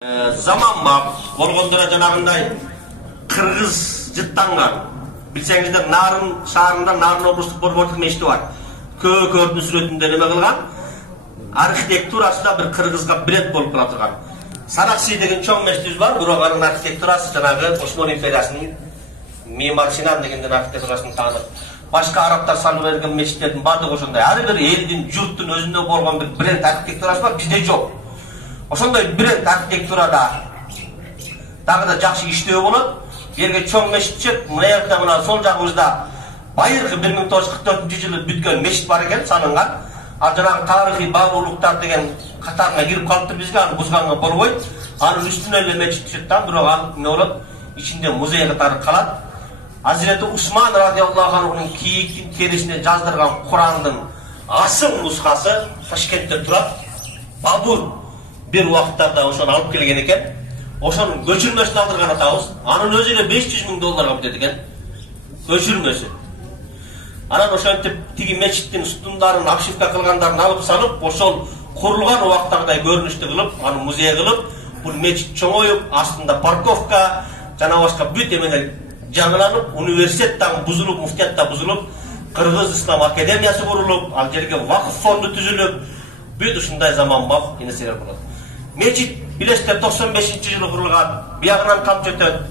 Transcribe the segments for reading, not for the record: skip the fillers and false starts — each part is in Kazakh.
Zamanma болгондора жанагындай кыргыз жыттанган. Билсеңиздер, Нарын шаарында Нарын облустук борборлук мешити бар. Көкөрдүн сүрөтүндө неме кылган? Архитектурасы да бир кыргызга бред болуп кала турган. Саракси деген чоң мешитибиз бар, бирок анын архитектурасы жанагы Осмон империясынын Мимар Синан дегендин архитектурасына таанып. Башка арабтар салып берген мешиттердин баардыгы ошондой. Ар бир элдин, журттун өзүндө болгон бир бренд архитектурасы бар, бизде жок. Ошондой бренд архитектурада дагы да жакшы иштөө болот. Жерге чоң мешит чык, мына жакта мына сол жагыбызда байыркы 1944-жылы бүткөн мешит бар экен, салынган. А жанагы тарыхый баалуулуктар деген катарына кирип калыптыр бизге, аны бузганга болбойт. Анын үстүнө эле мешит чыккан, бирок ал эмне болот? Ичинде музей катары калат. Hazreti Usman radıyallahu anh'ın kiyikin terisine jazdırgan Kur'an'ın asıl nuskası Taşkent'te turat. Babur bir vaxtlarda oşonu alıp kelgen eken. Oşonun göçürmesini aldırgan atağız. Anın özüyle $500.000 kabul edigen. Göçürmesi. Anan oşon tigi meçittin sütundarın, akşifka kılgandarını alıp sanıp, oşol kurulgan o vaxtlarday görünüştü kılıp, anı muzeye kılıp, bu meçit çoğuyup, aslında parkovka, jana başka büyük emeler жаңыланып, университеттен бузулуп, муфтияттан бузулуп, Кыргыз Ислам Академиясы курулуп, ал жерге вакыф фонду түзүлүп, бүт ушундай заманбап нерселер болот. Мечит билесиздер 95-жылы курулган, биягынан тамчы өтөт,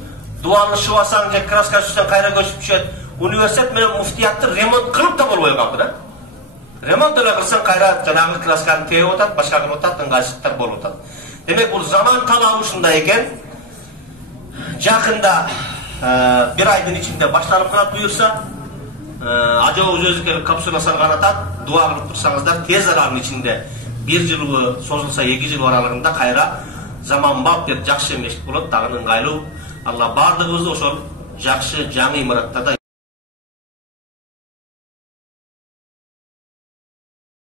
дуаны шыбасаң же краска сүрсөң кайра көчүп түшөт. Университет менен муфтиятты ремонт кылып да болбой калды да. Ремонт эле кылсаң кайра жанагы красканы тегип атат, башка кылып атат, ыңгайсыздыктар болуп атат. Демек бул заман талабы ушундай экен. Жакында bir ayдын içinde başlanıp kılat buyursa, acaba özü kapsula salgan atat, dua kılıp tursanızlar, tez aralığın içinde bir yılı sozulsa 2 yıl aralığında kayra zaman bak der jakşı meşit bulup, dağının gaylı. Allah bardığımızı oşol jakşı, жаңы имаратта да